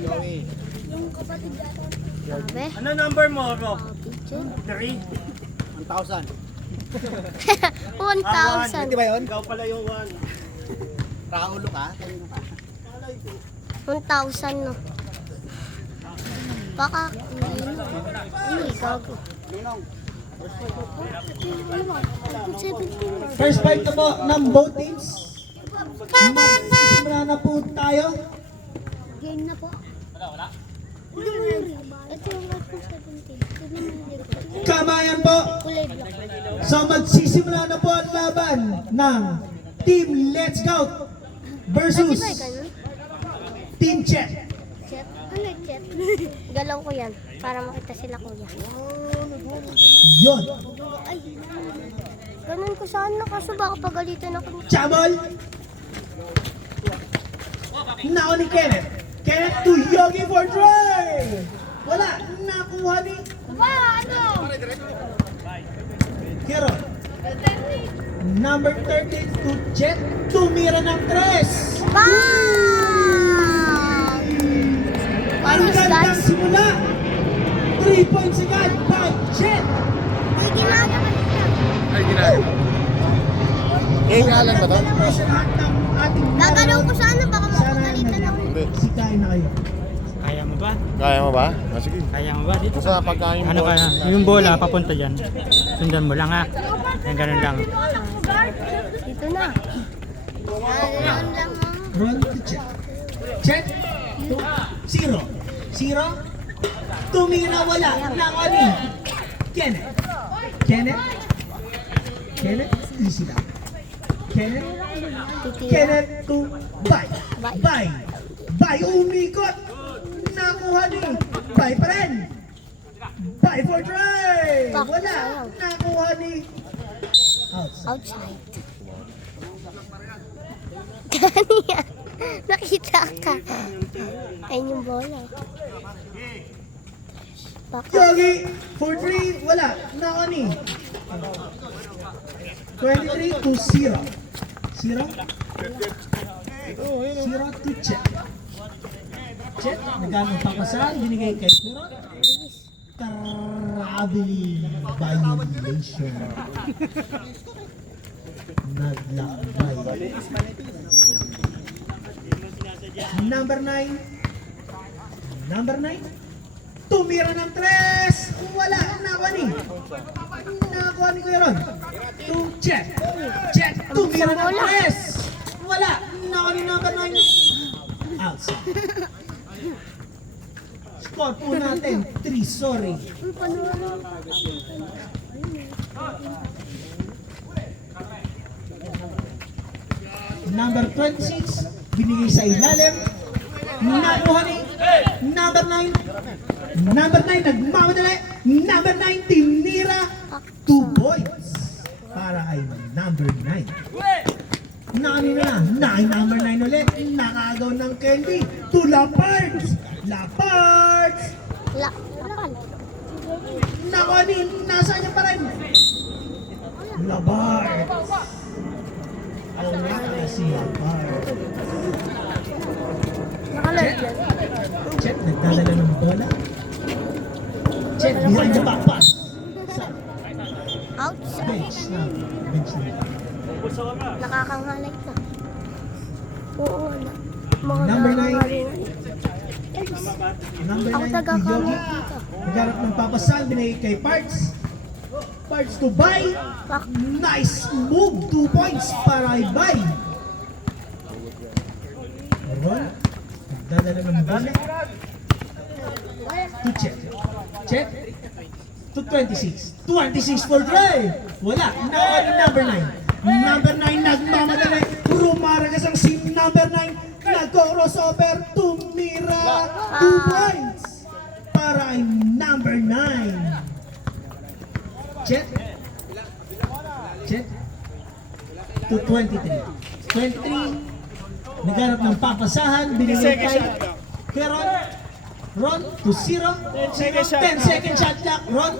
Yung kapatid yata. Sabi? Ano number mo, Rob? Picture. 3? 1,000. 1,000. Di ba yun? Ikaw pala yung 1. Rakaulo ka? Kanino ka? 1,000 no. Baka, hindi, gago. First fight na po ng both teams. Magsisimula na po tayo. Game na po. Wala. Ito yung iPhone 17. Kamayan po. Kulay black. So magsisimula na po ang laban ng Team Let's Go versus Di ba ganun? Team Chet. Chat? Ano chat? Galaw ko yan para makita sila kuya. Yun. Ay, ganun ko sana kaso baka pagalitan ako ni Chabol. Nao ni Kenneth. Kenneth to Yogi for try. Wala. Nakuha ni ano? Kero. Number 13 to Chet. Tumira ng 3. Bang! Ang Ayos gandang guys. simula. 3 points agad by Chet. May ginagawa nila. Ay, ginagawa. Ngalan ba to? Gagalaw ko sana baka mapagalitan ako. Hindi. Sikain na kayo. Kaya mo ba? Kaya mo ba? Ah, sige. Kaya mo ba dito? Basta pagkain mo. Ano kaya? Yung bola papunta dyan. Sundan mo lang ha. Yan ganun lang. Dito na. Ganoon lang ako. Run to Chet. Chet. 0. 0. Tumira wala. Nakani. Kenneth. Kenneth. Kenneth. Easy lang. Kenneth. Titira. Kenneth to Bay. Bay. Bay. Bay. Umikot. Nakuha ni. Bay pa rin. Bay for try. Pak, Wala. sayang. Nakuha ni. Outside. Outside. Kaniya. Nakita ka. Ayun yung bola. Baka. Yogi for 3. Wala. Nakani. 23 to 0. 0. 0 to Chet. Chet, nagano papasahan, binigay kay Pero. Traveling violation. Naglakbay. Number 9. Number 9. Tumira ng 3. Wala. Nakuha ni. Nakuha ni Kuya Ron. To Chet. Chet. Tumira ng 3. Wala. Nakuha ni number 9. Outside. Score po natin. 3. Sorry. Number 26. Binigay sa ilalim. Nakuha ni number 9. Number 9 nagmamadali. Number 9 tinira. 2 points para kay number 9. Nakanina na. Number 9 ulit. Nakagaw ng candy. To Lapards. Lapards. Lakal. Nakuha ni. Nasa niya pa rin. Lapards. Ang nakala si Lapards. Nakalag yan. Chet, nagdadala ng bola. Chet, behind the back pass. Sa Outside. bench na. Bench na. Nakakangalay ka. Oo na. Mga Number 9. nakakalingan. Number Ako 9, taga-kamot Yogi. dito. Nagharap ng papasal, binigay kay Parts. Parts to Bay. Pak. Nice move. 2 points para kay Bay. Ron, nagdadala ng bola. To Chet. Chet. To 26. 26 for try. Wala. Nakuha ni number 9. Number 9 nagmamadali. Rumaragas ang si number 9. Nag-crossover. Tumira. 2 points para kay number 9. Chet. Chet. To 23. 23. Nagharap ng papasahan. Binigay kay Ron. Ron to 0. 10 second shot clock. Ron.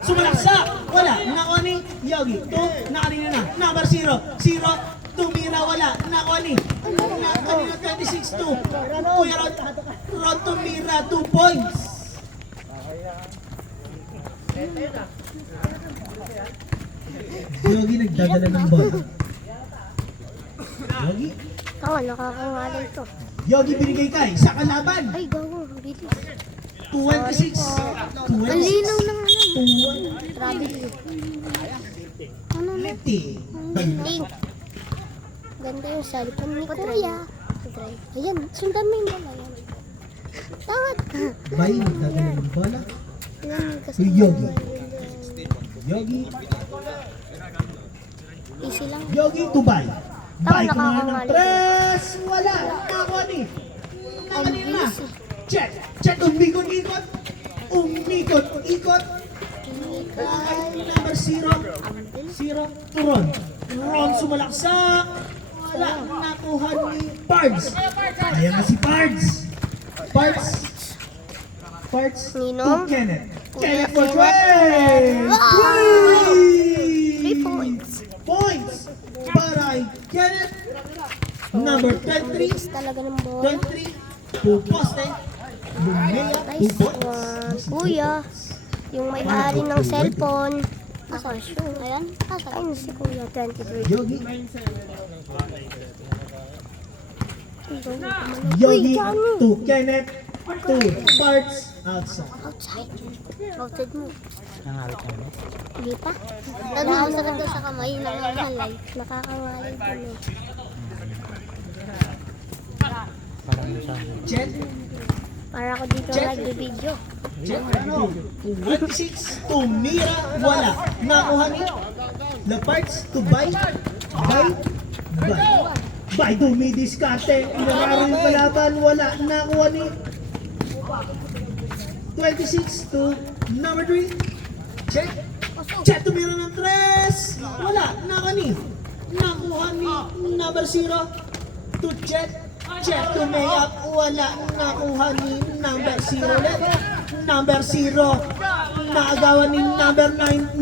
Sumalaksak. Wala. Nakuha ni Yogi. 2. Nakanina na. Number 0. 0. Tumira. Wala. Nakuha ni. Nakuha ni 26-2. Kuya Ron. Ron Tumira, 2 points. Yogi nagdadala ng bola. Yogi. Ako, nakakangalay to. Yogi binigay kay sa kalaban. Ay, gago. Ang bilis. 26. Ang linaw ng ano. 20. Grabe. Ano na? Link. Ganda yung cellphone ni Kuya. Ayan, sundan mo yung bola. Ayan. Tawad. Bay, nagdadala ng bola. Ayan, kasi Yogi. Yogi. easy lang. Yogi to Bay. Bay ko nga ng nakakamali. 3. Wala. Nakakuha ni. Nakalina na. bilis eh. Check. Check. Umikot-ikot. Umikot-ikot. Number 0. 0. Turon. Turon sumalaksak. Wala. Nakuha ni Pards. Ayan na si Pards. Pards to Ninong. Kenneth. Kuya Kenneth for Kenneth. 12. Wow! 3 points. points. Para kay Kenneth. Number 23. Bilis talaga ng bola. 23. To poste. Lumea. Nice 2 points. one. Kuya, yung may-ari ng cellphone. Asa siya? Ayan. Asa? Ayun si Kuya, 23. Yogi. Uy, Yogi Johnny. to Kenneth. To Pards. Outside. Outside. Outside mo. Nangalit ka mo. Hindi pa. Nakakasakit daw sa kamay. Nakakalay. Nakakangalay pa mo. Parang nasa. Jet. Para ako dito nag-video. Jet. 26. To Mira. Wala. Nakuha ni. The Pards to Bay. Bay dumidiskarte. Inararo yung kalaban. Wala. Nakuha ni. 26 to number 3. Check. Check to Mira ng 3. Wala. Nakani. Nakuha ni number 0 to check. Check to Mayap. Wala. Nakuha ni number 0 ulit. Number 0. Naagawan ni number 9.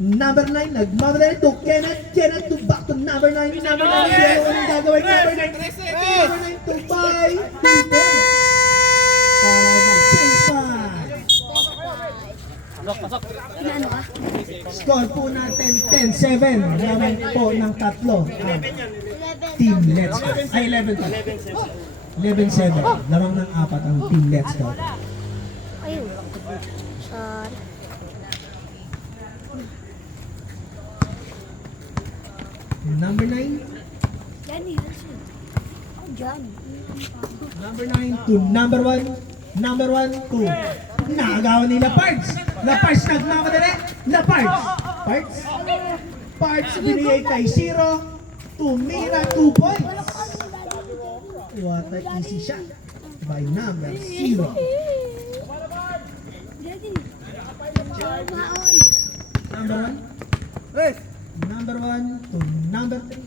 Number 9. Nagmamadali to Kenneth. Kenneth to back to number 9. Number 9. Yellow ang gagawin. Number 9. Number 9 to Bay. 2 points. Para mag-change pa. Score po natin 10-7. Laban po ng tatlo. Team Let's Go. Ay, 11 pa. 11-7. Lamang ng 4 ang Team Let's Go. Ayun. Sorry. Number 9. Johnny. Number 9 to number 1. Number 1 to naagawan ni Lapards. Lapards nagmamadali. Lapards. Pards binigay kay 0. Tumira 2 points. What an easy shot by number 0. Number 1. Number 1 to number 3.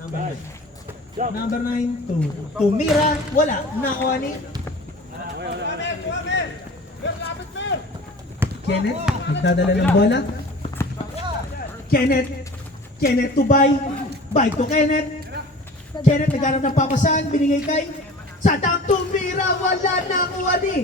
Number 9. Number 9 to Tumira. Wala. Nakuha ni Kenneth. Nagdadala ng bola. Kenneth to Bay. Bay to Kenneth. Kenneth naghanap ng papasan. Binigay kay Sadam. Tumira. Wala. Nakuha ni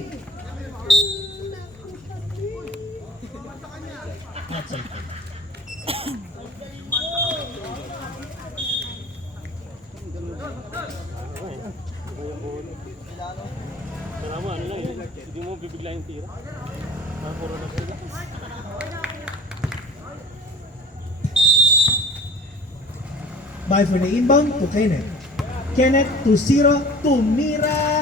Bye for the inbound to Kenneth. Kenneth to 0. Tumira.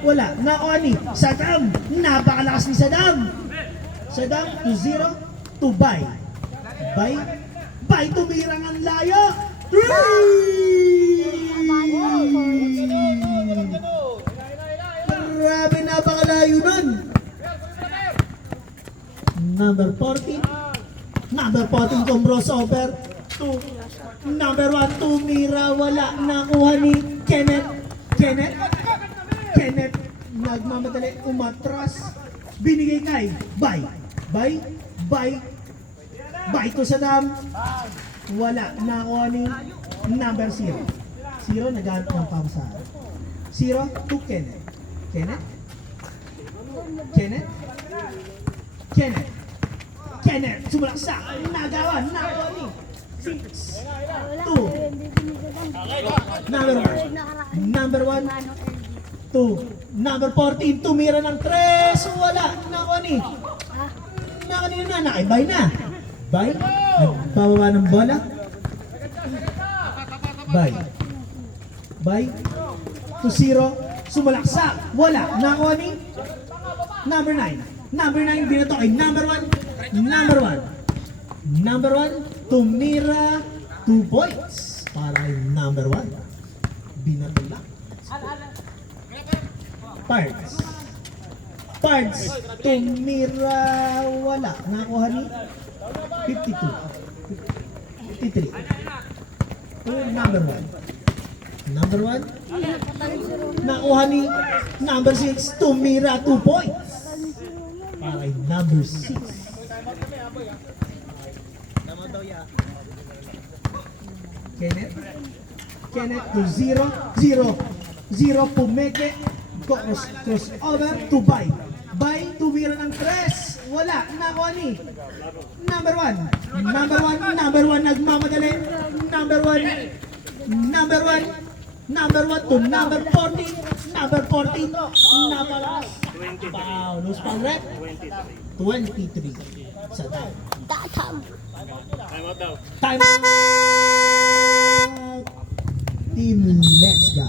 Wala. Nakuha ni Sadam. Napakalakas ni Sadam. Sadam to 0. To Bay. Bay tumira ng layo. 3! Grabe, napakalayo nun. Number 14. Number 14 kung crossover. To number 1, Tumira. Wala. Nakuha ni Kenneth. Kenneth nagmamadali. Umatras. Binigay kay Bay to Sadam. Wala. Nakuha ni number 0. 0 naghanap ng pausa. 0 to Kenneth. Kenneth? Kenneth? Kenneth? Kenneth, sumalaksak, nagawa, nakuha ni 6, 2, number 1, 2, number 14, tumira ng 3, wala, nakuha ni, nakibay na, bay, nagbababa ng bola, bay, to 0, sumalaksak, wala, nakuha ni, number 9, binato kay number 1, tumira 2 points para kay number 1. Binato lang. Pards, tumira wala. Nakuha ni 52. 53. To number 1. Nakuha ni number 6, tumira 2 points para kay number 6. Kenneth to 0, pumeke, cross over to Bay, tumira ng 3, wala, nakuha ni number 1, nagmamadali, number 1 to number 14, napalas, Paulus Palret, 23 sa time. Tatam. Time out. Team, let's go.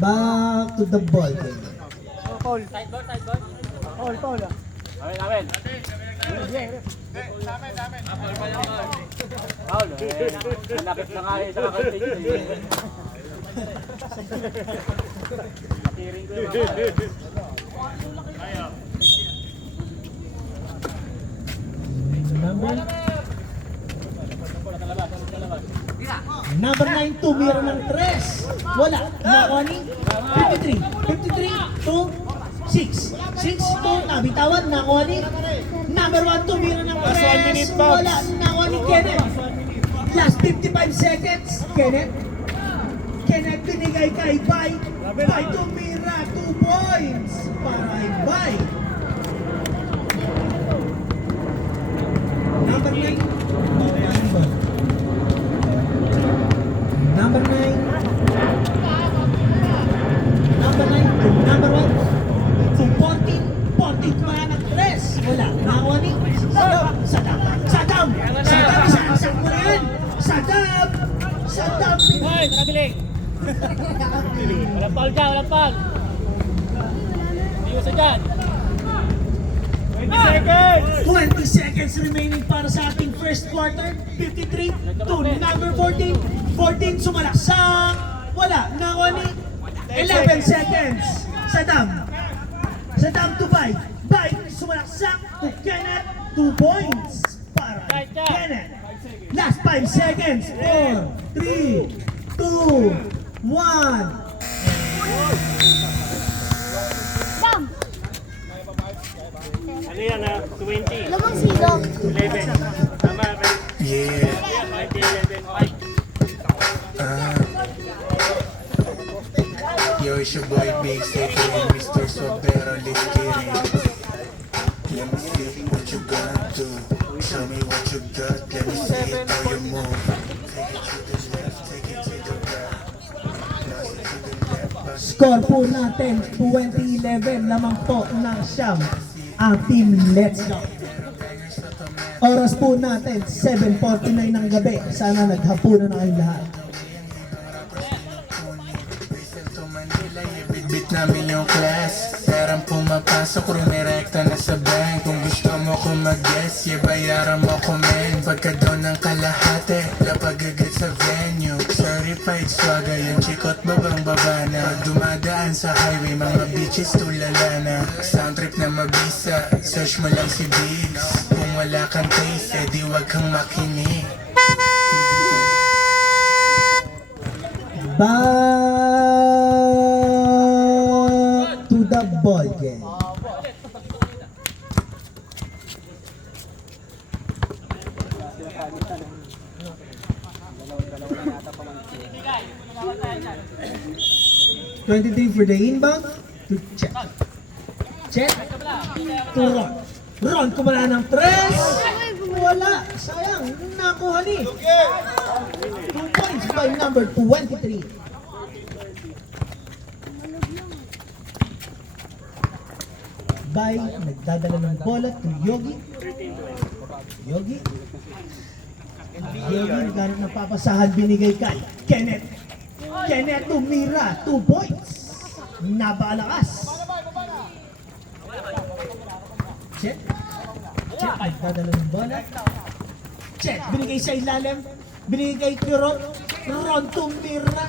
Back to the ball game. Paul. Paul. Amen. Paul, nakit na nga sa kakanting. Tiring ko Number 9, tumira ng 3. Wala. Nakuha ni 53 to 6. 6 to nabitawan. Nakuha ni number 1, tumira ng 3. Wala. Nakuha ni Kenneth. Last 55 seconds. Kenneth binigay kay Bay. Bay tumira 2 points para kay Bay. Number 9. Number 9 to number 1 to 14 tumaya ng 3. Wala. Nakuha ni Sadam. Isaksak mo na yan. Sadam. Hoy, nakabiling. Walang foul dyan, walang foul. Hindi ko sa dyan. 20 seconds remaining para sa ating first quarter. 53 to number 14. 14 sumalaksak. Wala. Nakuha ni 11 seconds. Sadam to Bay. Bay sumalaksak to Kenneth. 2 points para Kenneth. Last 5 seconds. 4, 3, 2, 1. Dam. Ano yan 20? Lamang silog. 11. Tama, Yeah. 11. Yo, it's your boy Big State, Mr. Sobero, let's get it. Let me see what you gonna do. Show me what you got, let me see it how you move. Take it to the left, take it to the right. Pass it to the left, pass it. Score po natin 20-11 lamang po ng siyam. ang Team Let's Go. Oras po natin, 7:49 ng gabi. Sana naghapunan na kayong lahat. Bitbit namin yung class. Perang pumapasok, rumirekta na sa bank. Kung gusto mo ko mag-guess, bayaran mo ko men. Pagka doon ng kalahati, lapag agad sa venue. Certified swagger, yung chikot babang baba na. Pag dumadaan sa highway, mga bitches tulala na. Sound trip na mabisa, search mo lang si Biggs. Kung wala kang taste, di wag kang makinig. Back to the ball game. $23 for the inbound to check. Check to Ron. Ron kumala ng 3. Wala. Sayang. Nakuha ni. 2 points by number 23. By nagdadala ng bola to Yogi. Yogi. Yogi naghanap ng papasahan binigay kay Kenneth. Kenneth tumira. 2 points. Napakalakas. Check. Check. Nagdadala ng bola. Check. Binigay sa ilalim. Binigay kay Ron. Ron tumira.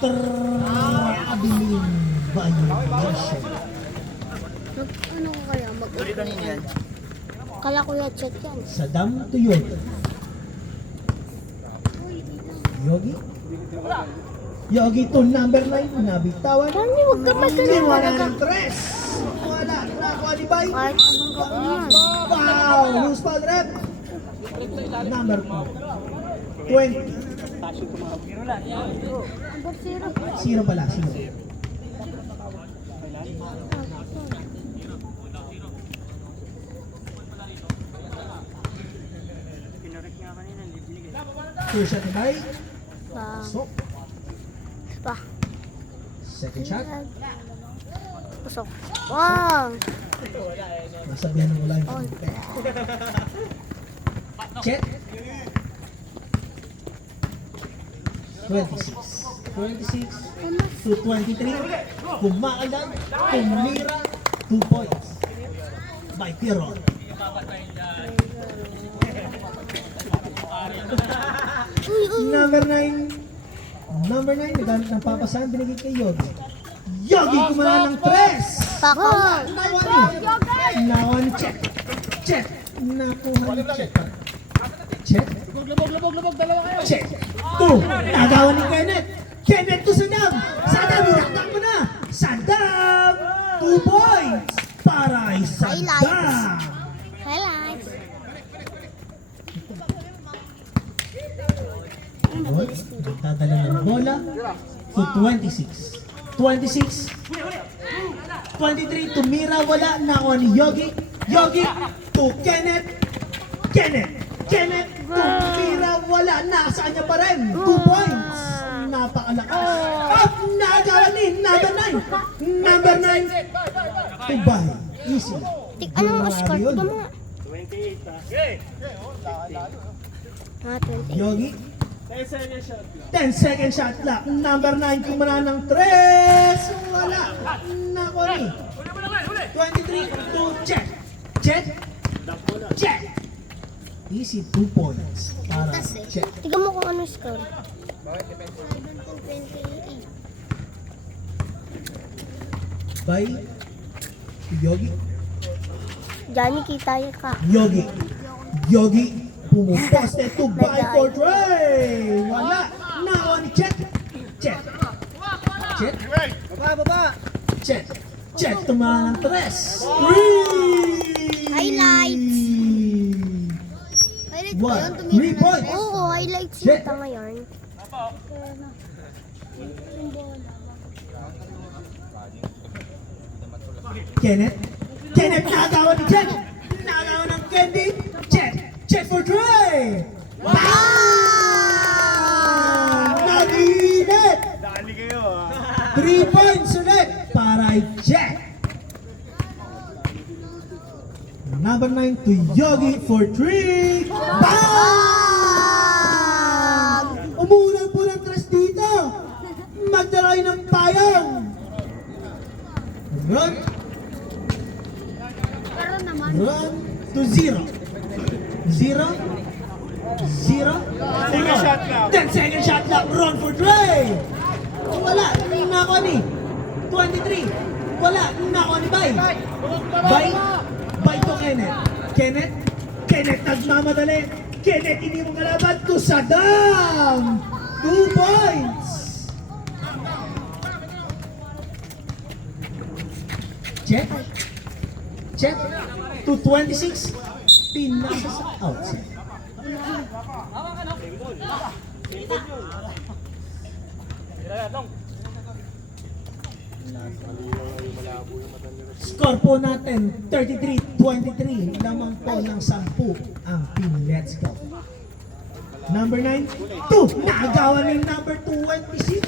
Traveling violation. Ano ko kaya mag-ulit? Kala ko yung chat yan. Saddam to Yogi. Yogi? Yogi to number 9. Nabitawan. Rani, huwag ka magaling. Wala Wala ka. ng 3. Wala. Nakuha ni Bay. Kahit anong gawin yan. Wow! Loose ball rep. Number 20. Zero pala. Zero. First shot ni Bay. Ba. So, Ba. second shot. Pasok. Wow. Nasabihan ng wala Oh. yung check. 26. 26 to 23. Kumaalam. Kumira. 2 points. By Piero. Number 9. Number 9. Naghanap ng papasahan. Binigay kay Yogi. Yogi kumala ng 3. Bako. Nakuha ni check. Check. Nakuha ni check. Check. Check. 2. Nagawa ni Kenneth. Kenneth to Sandam. Sandam, hinaktak mo na. Sandam. 2 points. Para kay Sandam. Highlights. Nagdadala ng bola to 26. 26. 23 to Mira. Wala. Nakuha ni Yogi. Yogi to Kenneth. Kenneth. Kenneth to Mira. Wala. Nasa kanya pa rin. 2 points. Napakalakas. At nagawa ni number 9. Number 9 to Bay. Easy. Anong score? Yun. Tignan mo nga. 28. 28. Yogi. 10-second shot clock. Number 9 kumana ng 3. Wala. Nako ni. 23 to check. Check. Check. Easy 2 points. Para check. Tignan mo kung anong score. By Yogi. Johnny, kita yan ka. Yogi. Yogi. Pumuposte to by for tray. Wala. Nako ni check. Check. Check. Baba. Check. Check. Tumana ng 3. Highlights. What? 3 points. Oo, highlights Shit. yung tanga yarn. Kenneth. Kenneth nagawa ni Jen. Nagawa ng Candy. Check. Check for Dre. Wow! Nag-init. 3 points ulit para kay Jack. Number 9 to Yogi for 3. Bang! Umulan po ng tres dito. Magdala kayo ng payong. Run. Run to 0. 0. 0. Second shot lang. Then second shot lang. Run for 3. Wala. Nako ni. 23. Wala. Nako ni Bay. Bay to Kenneth. Kenneth nagmamadali. Kenneth hindi mo kalaban to Saddam. 2 points. Check. To 26. Pinasa sa outside. Score po natin 33-23. Lamang po ng 10 ang team. Let's go. Number 9, 2. Nakagawa ni number 26.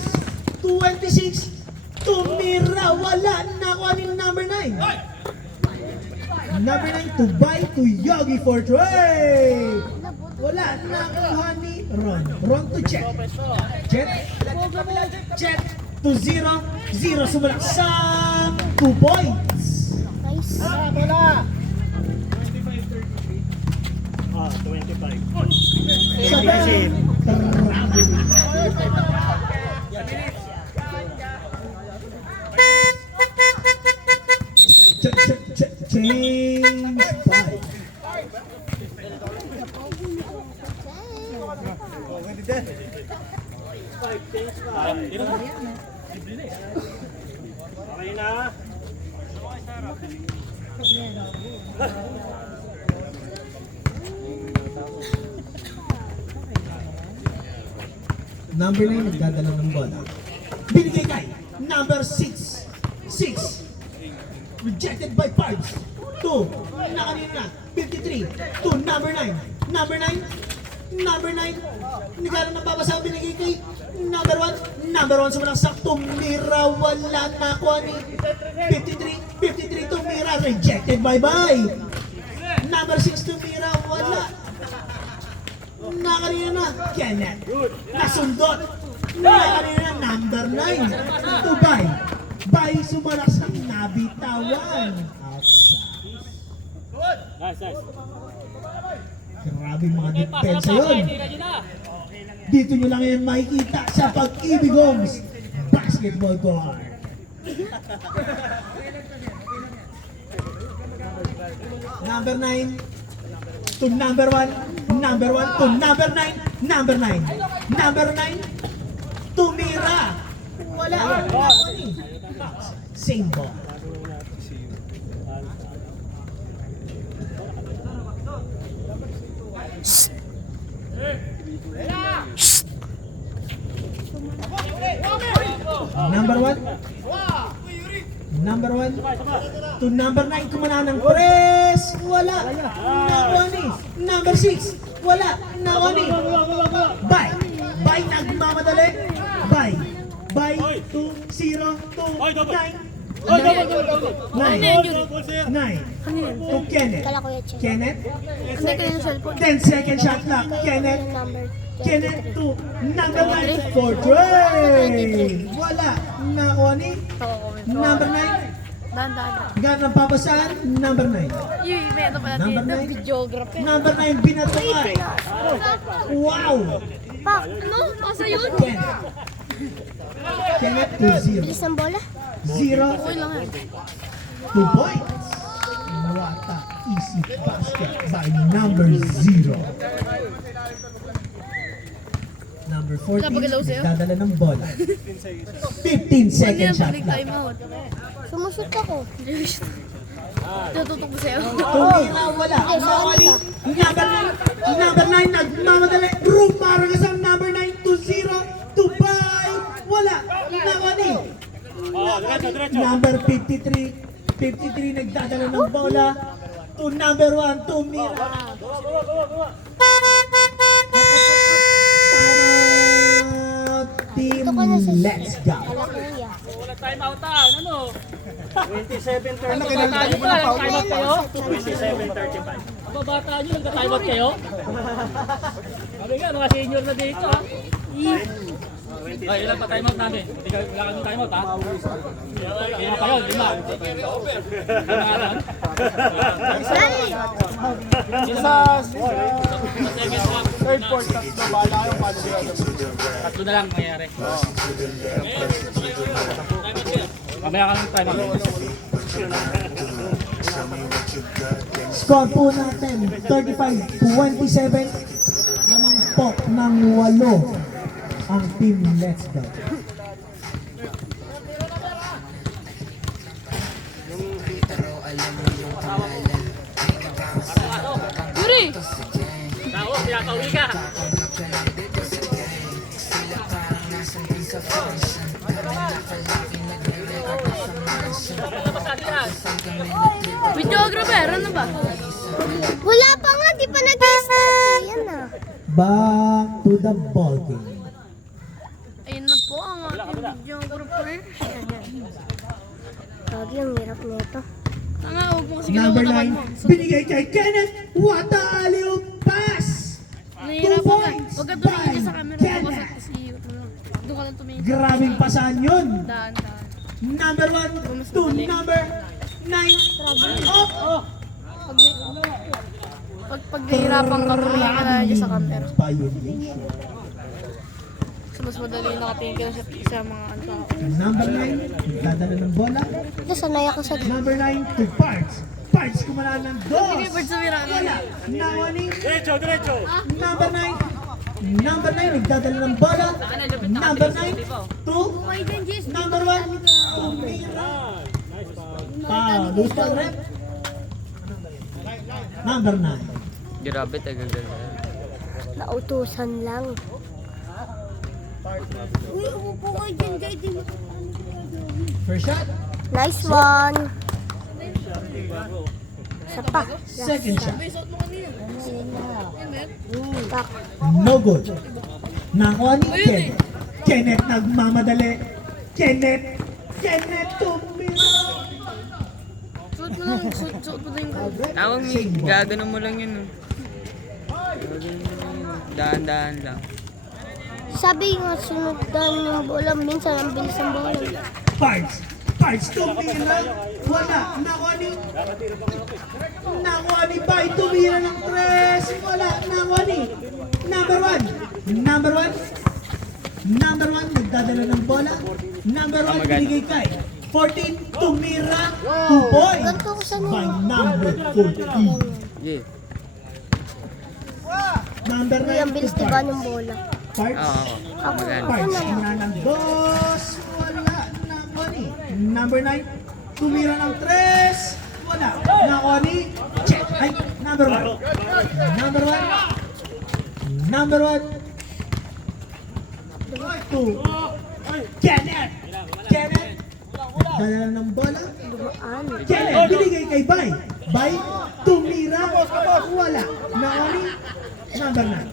26. Tumira. Wala. Nakuha ni number 9. Number 9 to Bay to Yogi for 3. Wala. Nakuha ni Ron. Ron to check. Check to 0. 0 sumulak sa 2 points. Nice. Ah, 25. Saddam. Change 5. Okay na. Number 9 nagdadala ng bola. Binigay kay number 6. 6. Rejected by Parbs. 2. Na kanina na. 53. To number 9. Number 9. Number 9. Nagdala ng babasa. Binigay kay number 1. Number 1 sa sak. Tumira. Wala na kuha ni 53. 53 tumira. Rejected by number 6 tumira. Wala. Na kanina na. Kenneth. Nasundot. Na kanina na. Number 9. To Bay sumarak sa nabitawan. Outside. Nice. Grabe mga depensa yun. Dito nyo lang yan makikita sa Pag-ibig Homes Basketball Court. Number 9 to number 1. Number 1 to number 9. Number 9. Number 9. Tumira. Wala. Same ball. Number 1. Number 1 to number 9 kumana ng press. Wala. Nakuha ni. Number 6. Wala. Nakuha ni. Bay nagmamadali. Bay 2-0 to 9. 9 to Kenneth. Kala ko yung check. Kenneth. Hindi ko yung cellphone. Then second shot clock. Kenneth. Yung number. Kenneth to number 9 for 3. Wala. Nakuha ni number 9. Dahan-dahan. Ganang papasan. Number 9. Yung may ano pala Number dito, 9. videographer. Number 9 binatuay. Wow. Pak, ano? Asa yun? Kenneth to 0. Bilis ng bola. 0. Okay lang yan. 2 points. What a easy basket by number 0. Number 14, Napagalaw sa'yo? dadala ng bola. 15 second shot Balik lang. time out. Sumushoot ako. Tututok ko sa'yo. Tumira, wala. Mawali. Number 9, nagmamadali. Rumaragas ang number 9 to 0 to 5. Wala. Nawali. Number 53. 53 nagdadala ng bola. To number 1, tumira. Team, let's go. Kala kuya. Time out ano? Ano kinalagay mo na pa? Babata nyo, nagka-timeout kayo? Sabi nga, mga senior na dito ha. Ay, ilan pa timeout namin? Hindi ka wala kang timeout ha? Lima pa yun, lima. Lima lang. Sa third fourth, tatlo bala yung paano nila. Tatlo na lang mayayari. Mamaya ka ng timeout. Score po natin, 35-27. Naman po ng 8 ang team Let's Go. Yuri! Ako, pinapauwi ka! Videographer, ano ba? Wala pa nga, di pa nag-start eh. Yan na. Back to the ball game. Ayun na po ang ating videographer. Lagi ang hirap nito. Tanga, huwag mo kasi Number ginawa 9, binigay kay Kenneth. What a alley-oop pass! 2 points Huwag ka by tumingin sa camera ko Kenneth. kasi doon ka lang tumingin. Grabing pasahan yun. Daan. Number 1 to number 9. Oh! Pag nahihirapan ka, tumingin ka na dyan sa camera. Violation. So, mas madali nakatingin ka na sa mga ano tao. Number 9, dadala ng bola. Sanay ako sa Number 9 to Parts. Parts kumala ng dos. Bird sa mirana. Wala. Nawani. Diretso. Number 9. Number 9, nagdadala ng bola. Number 9 to number 1 to Mira. Lose ball rep. Number 9. Grabe, tagal-tagal. Nautusan lang. First shot. Nice one. Isa pa. Second shot. Back. No good. Nakuha ni Kenneth. Kenneth nagmamadali. Kenneth tumira. Suot mo lang yung Tawag mo, gaganon mo lang yun. Dahan-dahan lang. Sabi nga sunugdan ng bola. Minsan ang bilis ng bola. Parts tumira. Wala. Nakuha ni Bay tumira ng 3. Wala. Nakuha ni Number 1 nagdadala ng bola. Number 1 binigay kay 14 tumira. 2 points Ganito ko sa by number 14. Yeah. Number Uy, ang 9 bilis to diba ng Parts. bola? Parts. Oo. Ako Parts na. tumira ng 2. Wala. Nakuha ni Number 9 tumira ng 3. Wala. Nakuha ni check. Ay, number 1. Number 1 to Kenneth. Dala ng bola. Dumaan. Kenneth, binigay kay Bay. Bay, tumira. Wala. Nakuha ni number 9.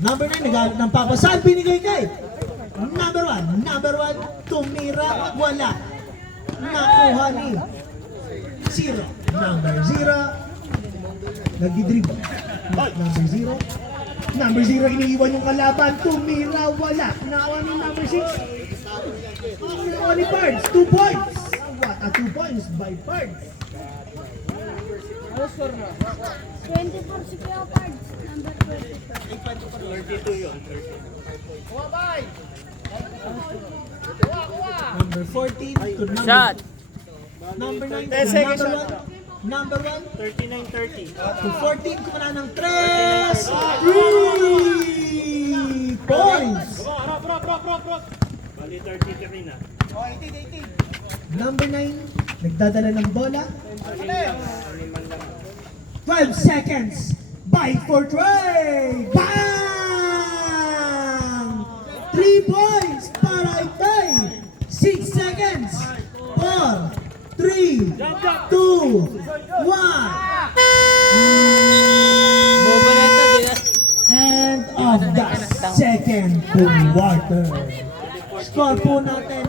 Number 9, naghanap ng papasan. Binigay kay number 1, tumira. Wala. Nakuha ni 0. Number 0. Nagdi-dribble. Number 0, iniiwan yung kalaban. Tumira, wala. Nakuha ni number 6. Nakuha ni Pards, 2 points. What a 2 points by Pards. 24 si Kuya Pards. Number 24. Number 14 to number Shot! Number 9 to number 1 39-30 to 14 kumana ng 3 points. Number 9 nagdadala ng bola. 12 seconds. Bye for Trey. Bang! 3 points para Itay. 6 seconds. 4, 3, 2, 1. Bobo na ito, di na. And of the second quarter. Score po natin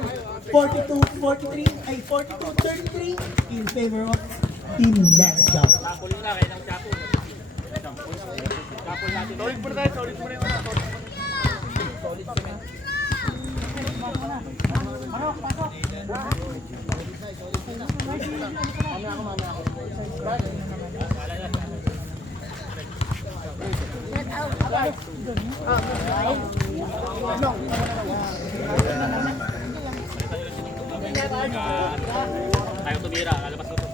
42-43 ay 42-33 in favor of Team Let's Go. Ayaw tumira, lalabas ko to.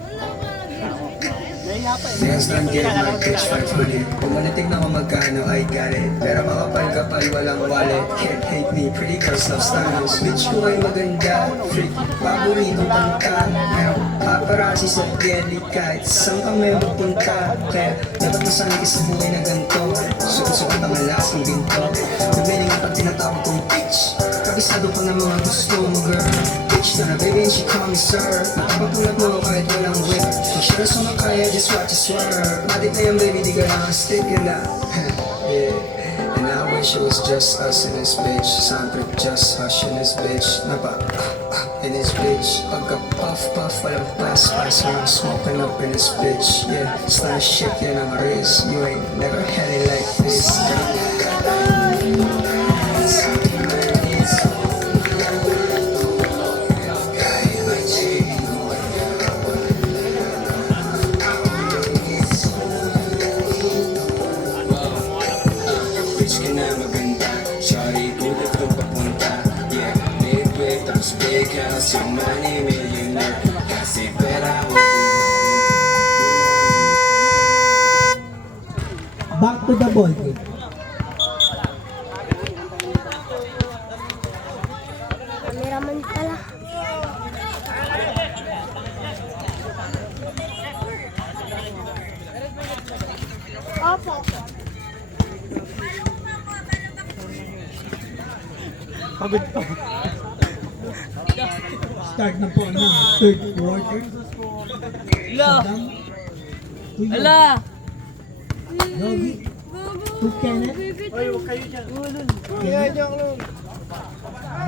Dance lang game, my bitch, fight for it. Kung manitignan ko magkano, I got it. Pero makapal-kapal, walang wallet. Can't hate me, pretty girls love styles. Bitch ko ay maganda, freak, paborito pangka. Pero paparazzi sa geli kahit saan kami magpunta. Kaya dapat masanay ka sa buhay na ganito. Sukat ang alas ng ginto. Nabiling pag tinatawag kong bitch. Kabisado ko na mga gusto mo, girl. Bitch na baby and she call me sir. Nakapagpulat mo kahit walang whip. Kung siya na sumakaya, just watch us swerve. Matik na yan baby, di ka lang stick nila. Yeah. And I wish it was just us in this bitch. Siyempre just hush in this bitch. In this bitch. Pagka puff, walang pass. When I'm smoking up in this bitch. Yeah, slime shit, yan ang wrist. You ain't never had it like this. Bitch ka na maganda, sorry gulat ko papunta. Yeah, big wave, tapos big house, yung money millionaire. Kasi pera mo. Back to the ball game. Cameraman pala. Opo. Pagod pa. Start na po ng third quarter. Saddam to Ala! Yogi to Kenneth.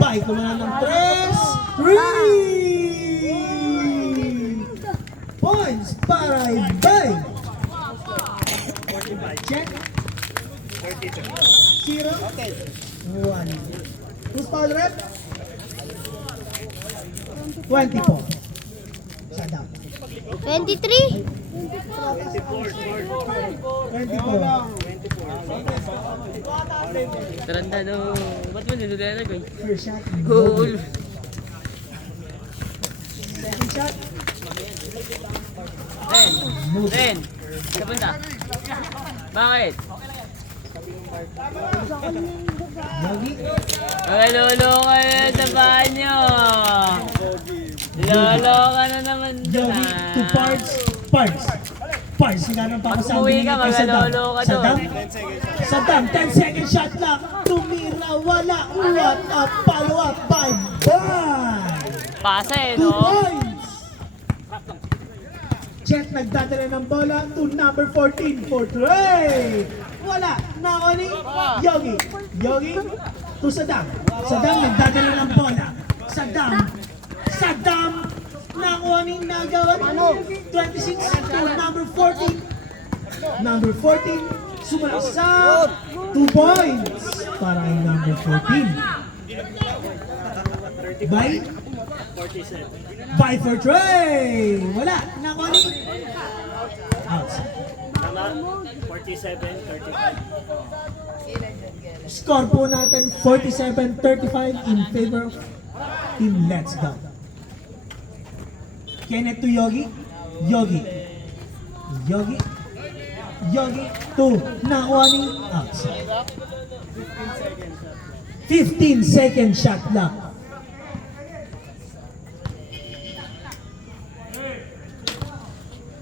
Bye ko na ng 3 points para Ibay. Check. 0 1. Who's foul rep? 24. Saddam. 23. 24. Taranda no. Ba't mo nilulera ko? First shot. Goal! Second shot. Ren! Kapunta? Bakit? Yogi. Lolo ka na sa banyo! Lolo ka na naman doon Yogi to Parts. Parts. Hindi naman Pag papasabi umuwi ka, kay Saddam. magalolo ka doon. Saddam, 10 second shot lang. Tumira, wala. What a follow-up by Bye. Pasa eh, 2 no? points. Chet nagdadala ng bola to number 14 for Trey. Wala. Naoni. Yogi. Yogi to Saddam. Saddam nagdadala ng bola. Saddam. Naoni nagawan. 26 to number 14. Number 14. Sumala sa 2 points para kay number 14. Bye. Bye for Trey! Wala! Nakoni! Outside. 47-35. Score po natin 47-35 in favor of Team Let's Go. Kenneth to Yogi. Yogi to Nakoni. Outside. 15 second shot lang.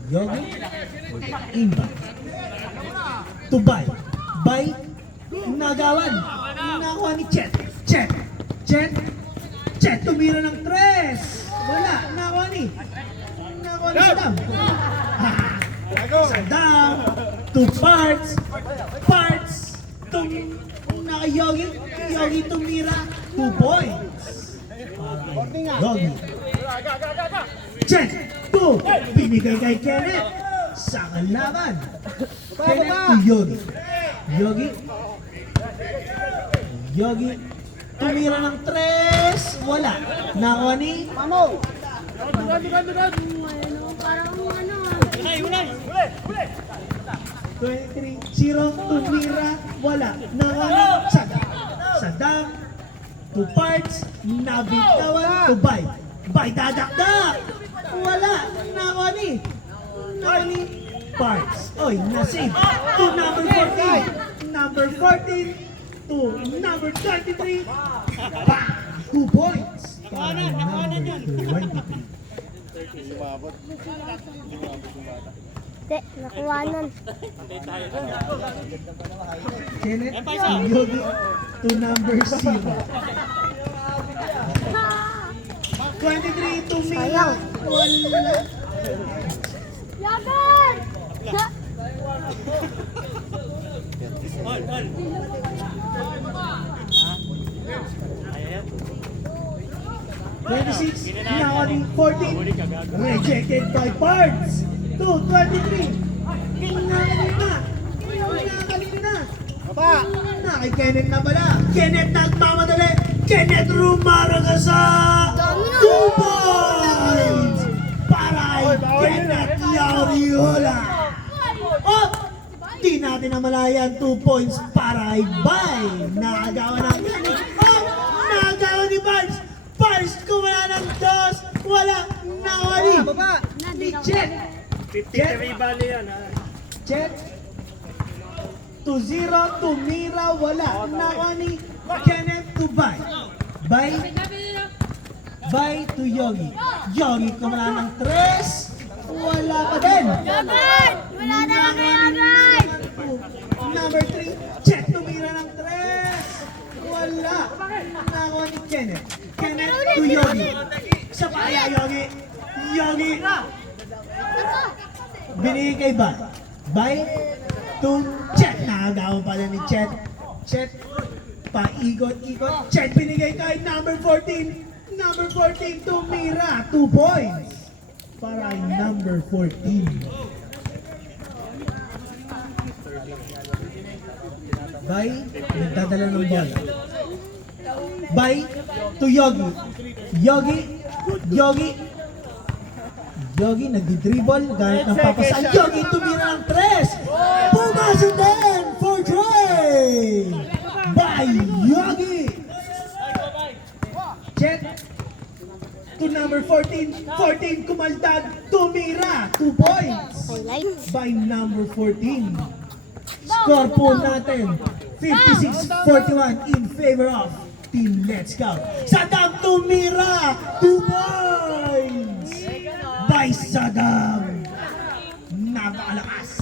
Yogi inbound to Bay nagawan nakuha ni Chet tumira ng 3 wala nakuha ni Saddam Saddam to Parts to kay Yogi. Yogi tumira. 2 points. Yogi. Check. 2. Binigay kay Kenneth. Sa kalaban. Kenneth to Yogi. Yogi. Yogi. Tumira ng 3. Wala. Nakuha ni Mamo! Parang ano 23, 0, tumira, wala. Nakuha Saddam. Saddam, 2 parts, nabitawan, to buy. Buy dadakdak! Wala. Nakuha ni parts. Oy, nasave. To number 14. Number 14 to number 23. Bang! 2 points. Para number 23. Hindi, nakuha nun. Kenneth, Yogi to number 0. 23 to Mila. Wala. Yagan! 26, Nakali 14, rejected by parts. 2, 23, Nakali na. Na kay Kenneth na pala. Kenneth nagmamadali. Kenneth Rumaraga sa 2 points. Para kay Kenneth Lauriola. Oh! Di natin namalayan 2 points para kay Bay. Nakagawa ng Kenneth. Oh! Nakagawa ni Barnes. Barnes kumala ng 2. Wala. Nakawali. Ni Chet. 53 bali yan ha. Chet. To 0, to Mira, wala. Nakawali. Kenneth to Bay. Bay to Yogi. Yogi kumala ng 3. Wala pa din. Yagan! Wala na ako, Yagan! Number 3, Chet tumira ng 3. Wala. Nakakuha ni Kenneth. Kenneth to Yogi. Sa kaya Yogi. Yogi. Binigay kay Bay. Bay to Chet. Nakagawa pala ni Chet. Chet. Paikot-ikot. Chet binigay kay number 14. Number 14 to Mira. 2 points. Para kay number 14. Bay, nagdadala ng bola. Bay to Yogi. Yogi nagdi-dribble, gamit ng papasan. Yogi tumira ng 3. Pumasok din for try. By Yogi. Check. To number 14. 14 kumaldad. Tumira. 2 points. Highlights. By number 14. Score po natin 56-41 in favor of Team Let's Go. Saddam tumira 2 points by Saddam. Napakalakas.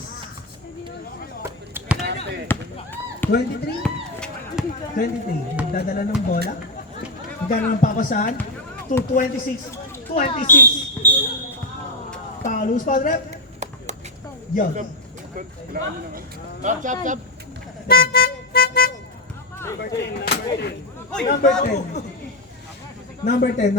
23. Nagdadala ng bola. Gano'n ang papasahan. To 26. Paulus Padre. Yogi. Chop. Number 10.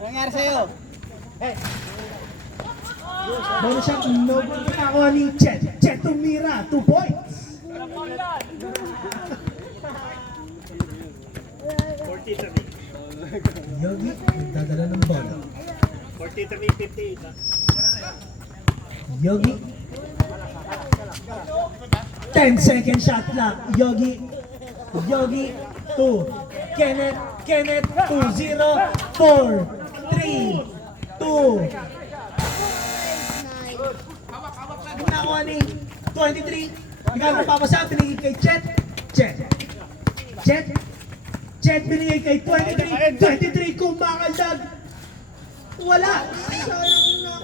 Nangyari sa'yo? Bonus shot, no good. Nakakuha ni Chet. Chet tumira, 2 points. 43. Yogi, nagdadala ng bola. 43-58 ha. Yogi. 10-second shot lang. Yogi 2. Kenneth 2-0. 4, 3, 2. Nakuha ni 23. Ikaw na papasa, binigay kay Chet. Chet binigay kay 23. 23 kumakaldag. Wala. Sayang na.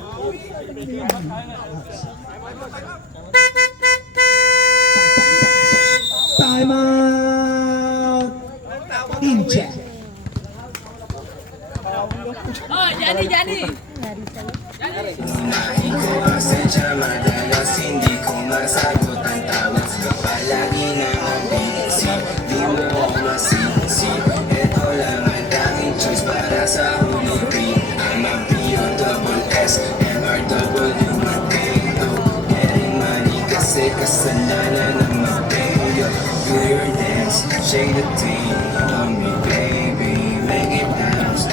Time out. in check. Oh, Johnny! Hindi ko masadya madalas, hindi ko masagot ang tawag ka palagi na ang busy. Di mo ako masisi, ito lang ang tanging choice para sa huli. I'm a P-O-double-S, M-R-W Mateo. Getting money kasi kasalanan ng Mateo. Do your dance, shake the thing on me baby. Make it bounce,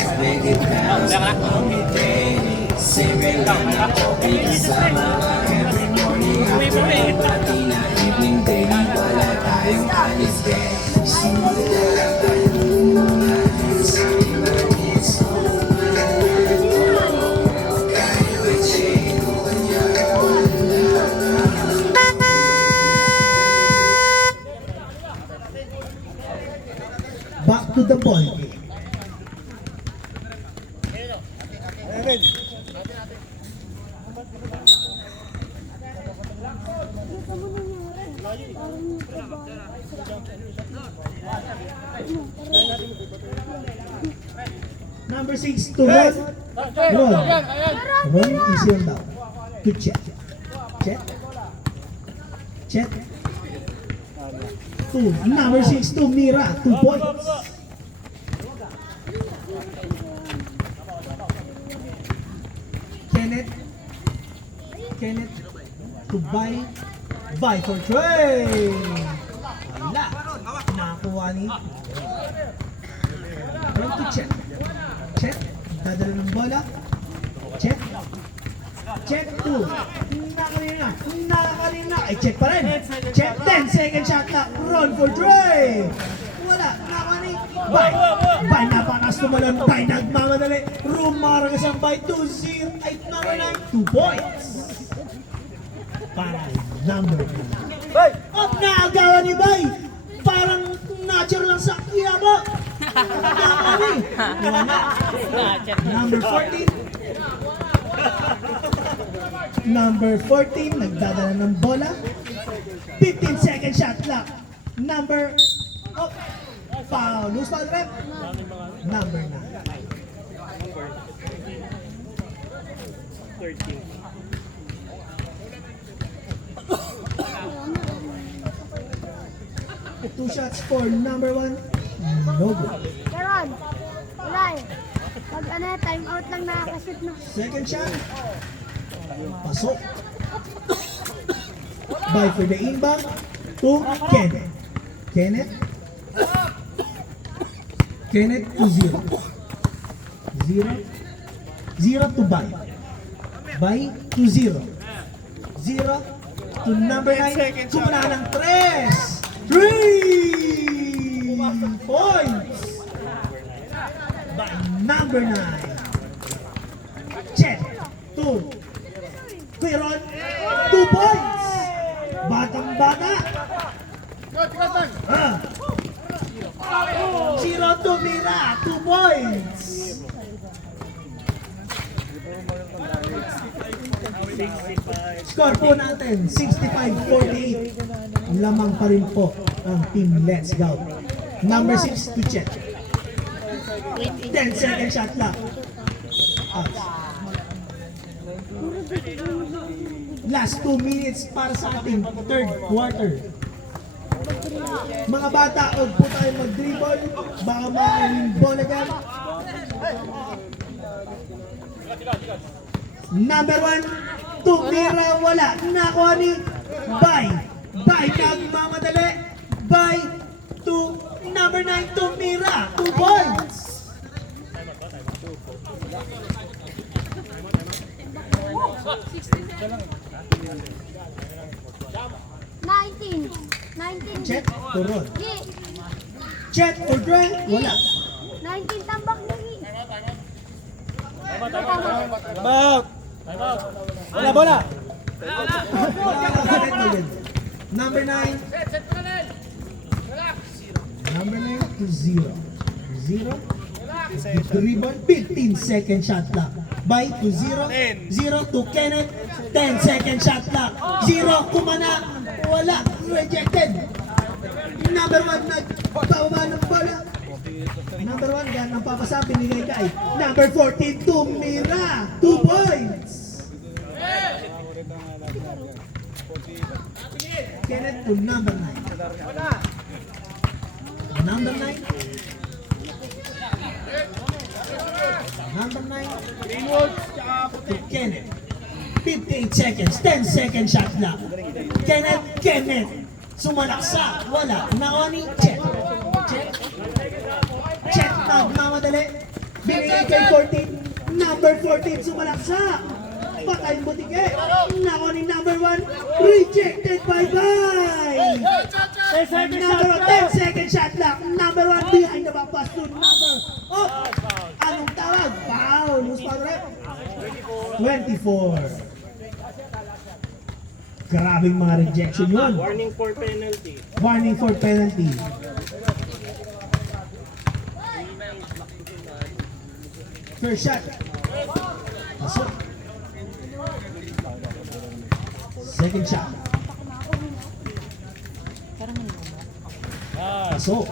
on me daily. Singing lang na coffee kasama ka every morning. After party na evening day, wala tayong alis day. Simula lang tayong mga sa ibanis. Kahit may chico kanya Back to the ball game. Number 6 to Ron. Ron, easy on down. To check. Check. Check. To number 6 to Mira. 2 points. Kenneth to buy for Trey. Wala. Nakakuha ni Ron to check. Check. Dadala ng bola. Check. Check 2. Nakakalina. Ay, check pa rin. Check 10. Second shot na. Ron for Trey. Wala. Nakakuha ni Bay. Napakas tumalon. Bay nagmamadali. Rumaragas ang Bay. 2-0. Ay, number 9. 2 points. Para number 9. Up na agawan ni Bay. Parang natural lang sa kiyama. Number 14. Number 14, nagdadala ng bola. 15 second shot clock. Number, foul. Loose ball rep. Number 9. 13. Two shots for number 1. No good. Karon, wala eh. Pag ano, time out lang nakakashoot na. Second shot. Pasok. Bye for the inbound to Kenneth. Kenneth to 0. 0 to Bye. Bye to 0. 0 to number 9. Kumana ng 3 points. By number 9. Check. 2. Quiron. 2 points. Batang bata. 0 to Mira. 2 points. 65. Score po natin, 65-48. Lamang pa rin po ang team Let's Go. Number 6 to check. 10 second shot lang. Out. Last 2 minutes para sa ating third quarter. Mga bata, huwag po tayo mag-dribble. Baka maaaring ball agad. Number 1, tumira, wala. Nakuha ni Bay. Bay, nagmamadali. Bay to number 9, tumira. 2 points. Check to Rod. Check for Dre, wala. 19 tambak lagi. Wala, bola! Number 9. Number 9 to 0. 0. Dribble, 15 second shot clock. By to 0. 0 to Kenneth. 10 second shot clock. 0 kumana. Wala. Rejected. Number 1 nagpauman ng bola. Number 1, yan ang papasa, binigay kay number 14, tumira. 2 points. Kenneth to number 9. Number 9. Number 9. To Kenneth. 58 seconds. 10 second shot lang. Kenneth. Sumalaksa. Wala. Naoni. Check. Nagmamadali. Binigay kay 14. Number 14. Sumalaksa. Patay butike. Naoni number 1. Rejected. Bye-bye. Number 10 second shot lang. Number 1 behind the back pass to number. Oh! Anong tawag? Foul. Who's foul rep? 24. Grabing mga rejection yun. Warning for penalty. Warning for penalty. First shot. Pasok. Second shot. Pasok.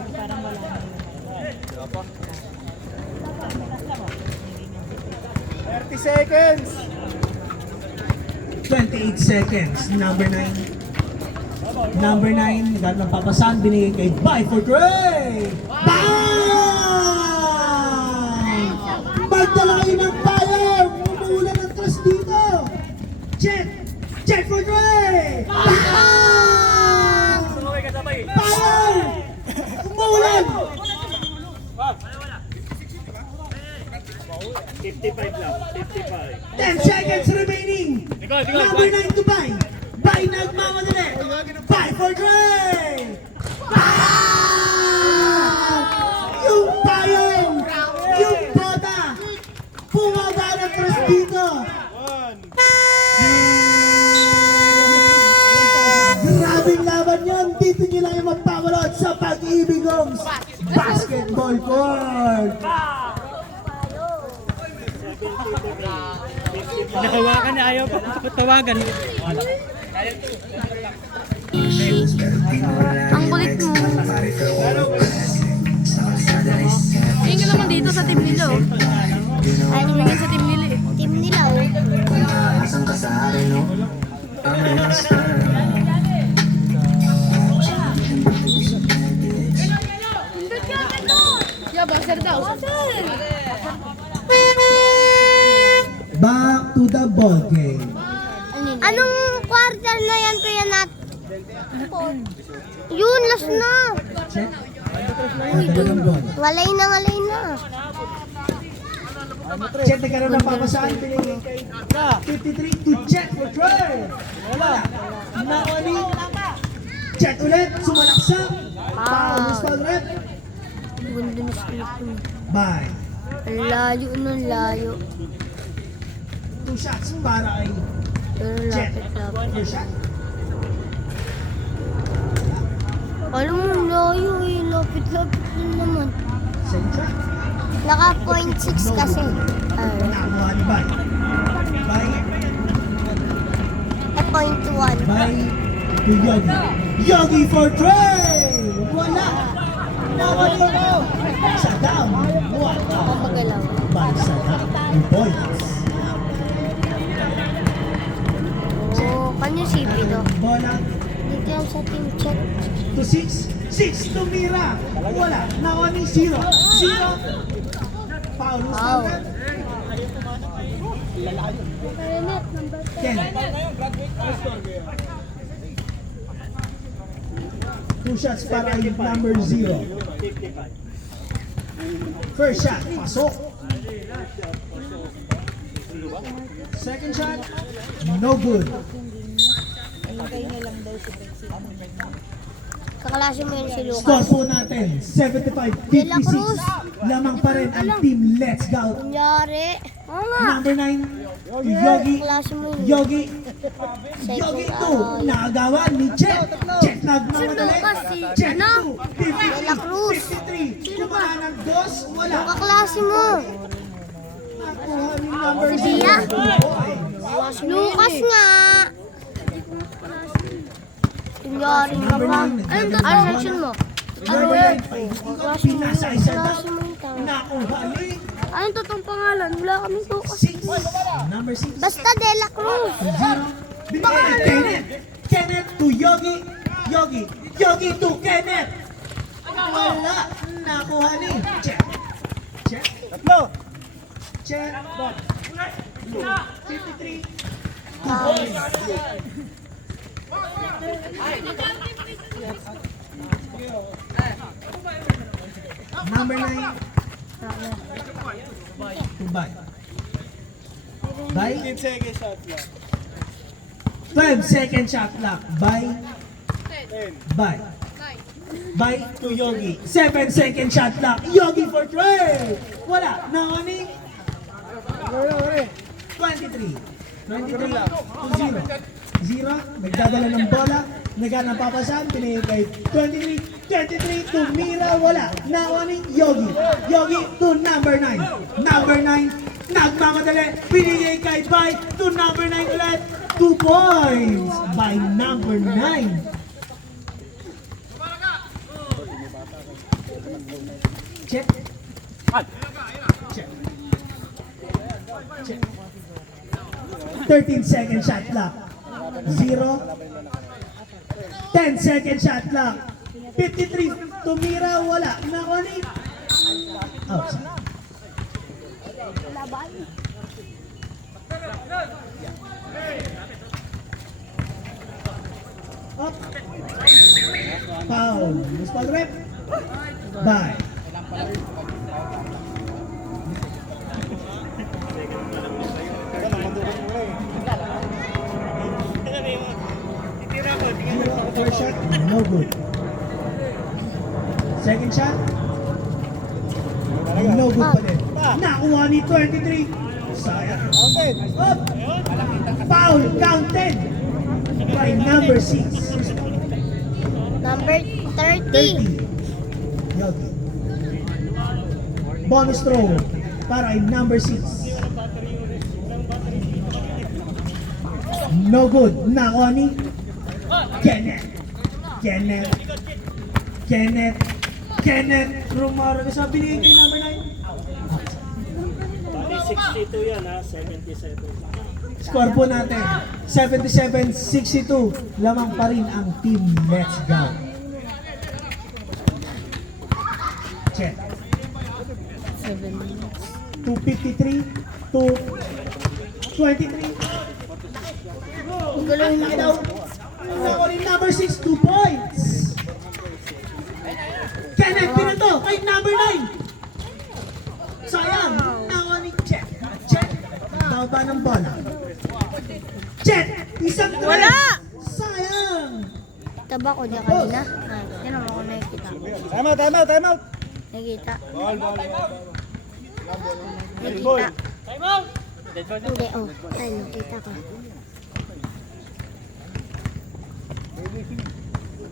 30 seconds. 28 seconds. Number 9. Number 9. Lahat ng papasan. Binigay kay Bye for Dre. Bang! Magdala kayo ng fire. Umuulan ng trust dito. Check for Dre. Bang! Sumaway ka sabay. Fire! Umuulan. 55 lang. 55. 10 seconds remaining. Number 9 to Bye. Bye nagmamadali. Bye for Dre. Bang! Yung payong, yung bota, bumaba ng trust dito. Grabing laban yun. Dito nyo lang yung magpapalot sa Pag-ibigong Basketball Court. Nahawakan na ayaw pa tawagan. Ang kulit mo. Ayun ka naman dito sa team nila, oh. Ano Ayun sa team nila, eh. team nila, oh. Yeah, buzzer daw. Back to the ball game. Anong quarter na yan, Kuya Nat? Yun, last na. Check. Dalawang ball. Walay na. Check na karoon ng papasaan. Pinigay kay 53 to check for Troy. Wala. Naoni. Check ulit. Sumalaksak. Foul. Foul rep. Gundo na siya. Bye. Ang layo. 2 shots para ay Pero check. lapit. First shot. Alam mo, layo eh. Lapit din naman. Second shot. Naka 0.6 kasi. Nakakuha ni Bye. Bye. At 0.1. Bye to Yogi. Yogi for Trey! Wala! Nawala mo! Sa down. Wala. Magalaw. Bye sa down. 2 points. Oo, kanya CP to. Bola Dito yan sa team chat. to 6. 6 to Mira. Wala. Nawani 0. 0. Foul. Wow. Ken. 2 shots para yung number 0. First shot, pasok. Second shot, no good. Kaklase mo yun si Lucas. Score po natin, 75-56. Lamang pa rin ang team Let's Go. Kunyari. Oo nga. Number 9, Yogi. Kaklase mo yun. Yogi. Second Yogi 2, aral. nakagawan ni Chet. Chet nagmamadali. Lucas, si Chet ano? 2, De La Cruz. 53. Kumana ng dos, wala. Yung kaklase mo. Nakuha ni number Si Bia. 0. Lucas nga. Kunyari ka pa. Ano section mo? Number 9, pinasa isa Wala daw. si Moita. Nakuha ni Anong totoong pangalan? Wala kaming tukas. 6. Number 6. Basta De La Cruz. 0. Binigay kay Kenneth. Kenneth to Yogi. Yogi. Yogi to Kenneth. Wala. Nakuha ni. Check. Check. Check. 53. Number 9. To buy. Buy. 15 seconds shot lang. 12-second shot clock. Buy. 10. Buy. Buy to Yogi. 7-second shot clock. Yogi for 3. Wala. Naoni. 23. 23 to 0. 0. Nagdadala ng bola. Nagana papasan. Pinigay kay 23. 23 to Mira. Wala. Naoni. Yogi. Yogi to number 9. Number 9. Nagmamadali. Pinigay kay Bay to number 9 ulit. 2 points by number 9. Check. Check. Check. 13-second shot clock. 0. 10-second shot clock. 53 tumira, wala. Nakoni. Outside. Up. Foul. Miss Pag-rep. Bye. Titira ko, tingnan mo. Zero. First shot, no good. Second shot, no good pa din. Nakuha ni 23. Sayang. Up. Foul counted by number 6. Number 30. 30. Yogi. Bonus throw para ay number 6. No good. Nakuha ni Kenneth. Kenneth. Kenneth. Kenneth. Rumara ka sa binigay kay number 9. Bali 62 yan ha, 77. Score po natin. 77-62. Lamang pa rin ang team Let's Go. Check. 253 to 23. Guloy na daw. Nakuha rin number 6, 2 points. Kenneth, pinato kay number 9. Sayang. Nakuha ni Check. Check. Baba ng bola. Check. Isang tres. Wala! Sayang. Taba ko dyan kanina. Yan naman ako nakikita. Time out, time out, time out. Nakikita. Ball, ball. Nakikita. Time out! Dead ball na. Hindi, oh. Ay, nakita ko.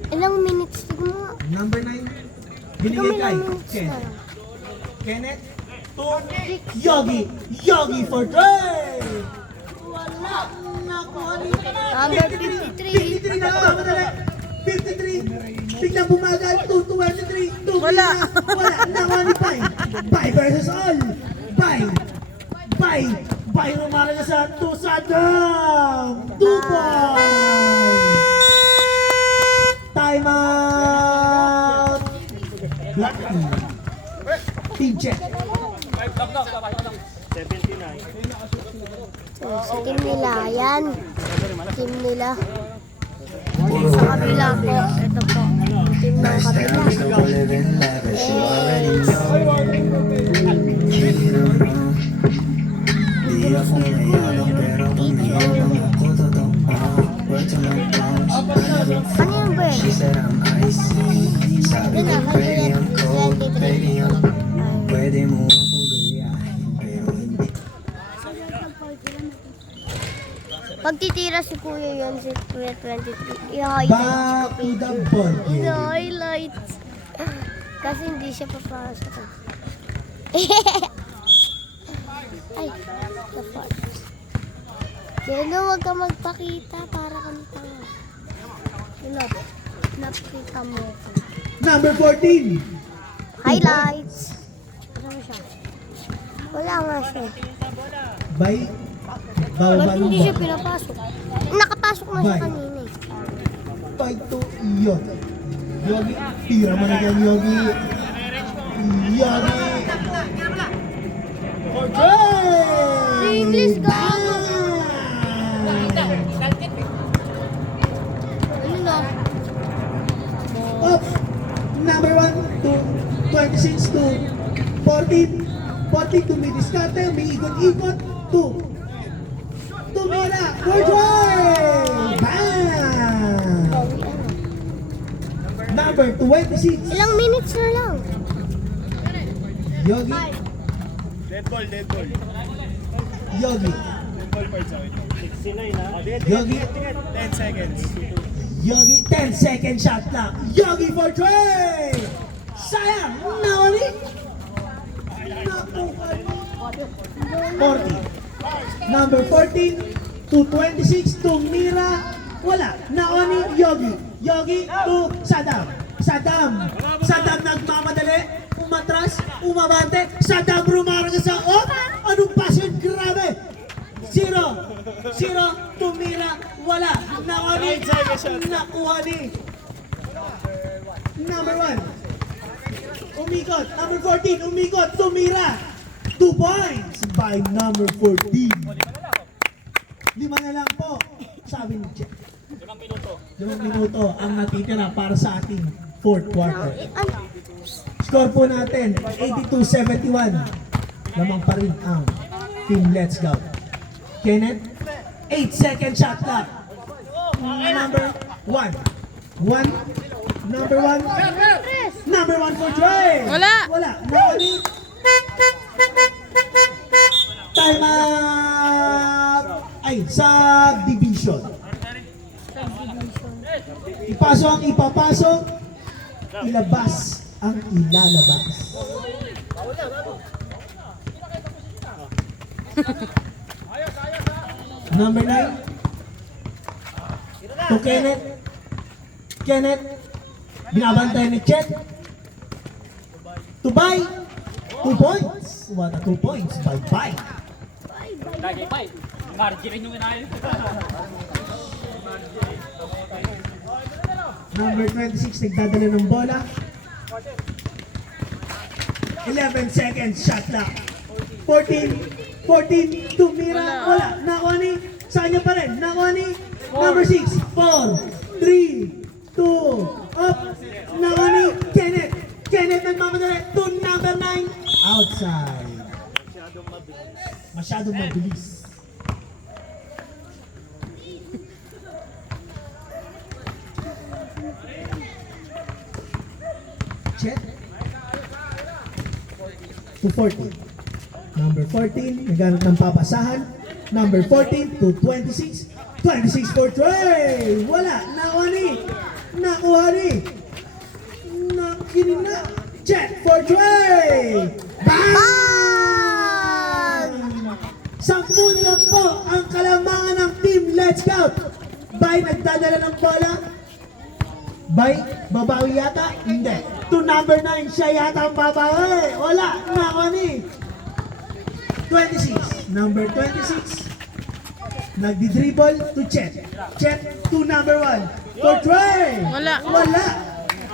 Ilang minutes? Tignan mo. Number 9. Tignan Binigay mo kay ilang minutes na. Kenneth. Kenneth. To Yogi. Yogi for 3. Wala. Nakuha ni Number 53. 53 na madali. 53. Biglang bumagal. 223. Wala. Wala. Nakuha ni Pai. Pai versus all. Pai. Pai. Pai rumara na sa 2 sa dam. 2 points. Time out. Black team. Team check. 79. Sa team nila, yan. Team nila. Sa kabila po, ito po. Team ng kabila. Don't live in lavish, you already know. Di ako mayabang pero kung mayabang ako totoo. Word to my bones, I never Ano yan ba She said I'm icy. Sabi ko, baby, I'm cold. Baby, I'm pwede mo akong gayahin, pero hindi. Pag titira si Kuya yun, si Kuya 23, i-highlight Back to the ball game. i-highlights. Kasi hindi siya papasok. Ay, kapag. Kelo, huwag ka magpakita para kami tanga. Kelo, napakita mo ko. Number 14. Highlights. Ano siya? Wala nga siya. By Ba't Bawal hindi mo siya pinapasok? Nakapasok na siya Bye. kanina eh. by to Yogi. Yogi, tira mo na yan, Yogi. Yogi. Okay! English, gago. Ano na? Up. Number 1 to 26 to 14. 14 to Midiskate, may ikot-ikot to Tumira. For try! Bam! Number 26. Ilang minutes na lang. Yogi. Dead ball, dead ball. Yogi. Dead ball parts out. 69 ha. Yogi. 10 seconds. Yogi, 10 second shot lang. Yogi for tray! Sayang! Nauli! Naku! 40. Number 14 to 26 to Mira. Wala. Naoni, Yogi. Yogi to Saddam. Saddam nagmamadali. Umatras. Umabante. Saddam rumarang sa oh! Anong passion? Grabe! 0 to Mira. Wala. Naoni. Nakuha ni. Number 1. Umikot. Number 14. Umikot. Tumira. 2 points by number 14. 5 na lang po. Sabi ni Jeff. 5 minuto ang natitira para sa ating fourth quarter. Score po natin, 82-71. Lamang pa rin ang Team Let's Go. Kenneth, 8 second shot lang. Number 1. Number 1 for Dre. Wala. Nani? Time out. Ay, subdivision. Ipasok ang ipapasok. Ilabas ang ilalabas. Number 9. To Kenneth. Binabantay ni Chet. To buy. 2 points. What a 2 points. Bye-bye. Lagi pa eh. Margarine yung inayin. Number 26, nagdadala ng bola. 11 seconds, shot lang. 14, tumira, wala. Nakoni, sa kanya pa rin. Nakoni, number 6, 4, 3, 2, up. Nakoni, Kenneth nagmamadali to number 9. Outside. Masyadong mabilis. Check. To 14. Number 14, naghanap ng papasahan. Number 14 to 26. 26 for Trey. Wala. Nakuha ni. Nakinig na. Check for Trey. Bang! 10 lang po ang kalamangan ng Team Let's Go. Bay nagdadala ng bola. Bay, babawi yata? Hindi. To number 9, siya yata ang babawi. Wala, nakoni. 26, number 26. Nagdi-dribble to Chet. Chet to number 1. For Trey. Wala.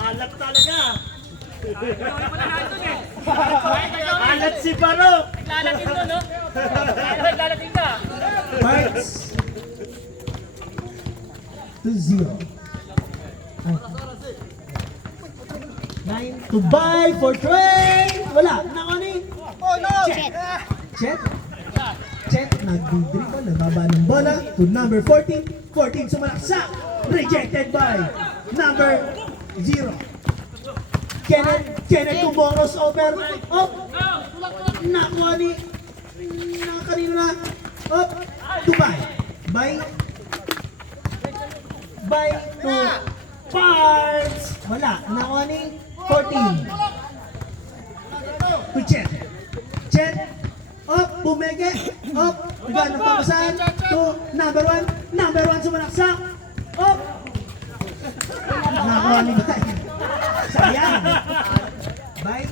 Alat talaga. Alat si Baro. Naglalating to, no? Naglalating ka. Parts to 0. 9 to buy for Trey. Wala, nakoni. Chet, nagdi-dribble, nababa ng bola to number 14. 14 sumalaksak. Rejected by number 0. Kenneth kumoros over. Up. Nakuha ni. Kanino na. Up. To buy. Buy to parts. Wala. Nakuha ni 14. To Chet. Up, bumege, up, gano'ng papasahan to number 1. Number 1 sumalaksak. Up. Nakuha ni Bay. Sayang. Bye.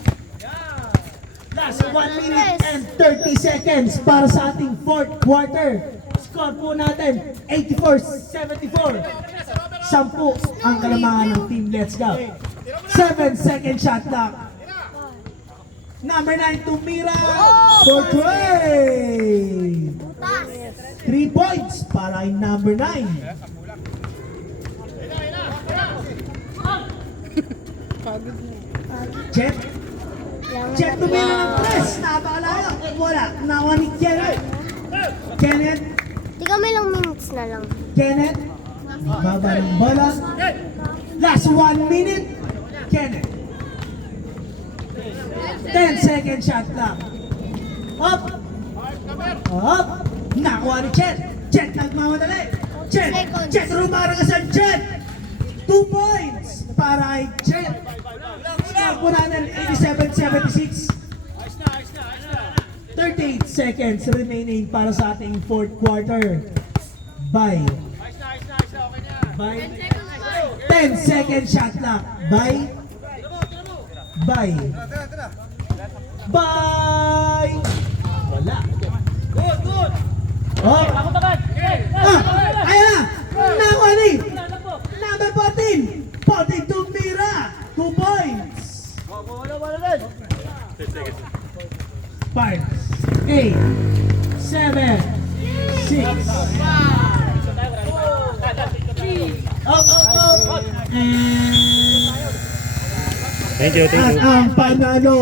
Last 1 minute and 30 seconds para sa ating fourth quarter. Score po natin 84-74. 10 ang kalamangan ng team Let's Go. 7-second shot clock. Number 9 tumira for three. 3 points para kay number 9. Jet. Jet tumira ng press. Napakalayo. Wala. Nawa ni Kenneth. Kenneth. Tiga may ilang minutes na lang. Kenneth. Baba ng bola. Last 1 minute. Kenneth. 10-second shot clock. Up. Up. Nakuha ni Chet. Chet nagmamadali. Chet. Chet rumaragasang Chet. 2 points para kay Chet. Score po natin 87-76. 38 seconds remaining para sa ating fourth quarter. Bye. Bye. 10-second shot clock. Bye. Bye. Bye. Wala. Oh. Ayan na. Nakuha ni. Number 14. 14 tumira. 2 points. 5, 8, 7, 6. Up. And Thank you, at ang panalo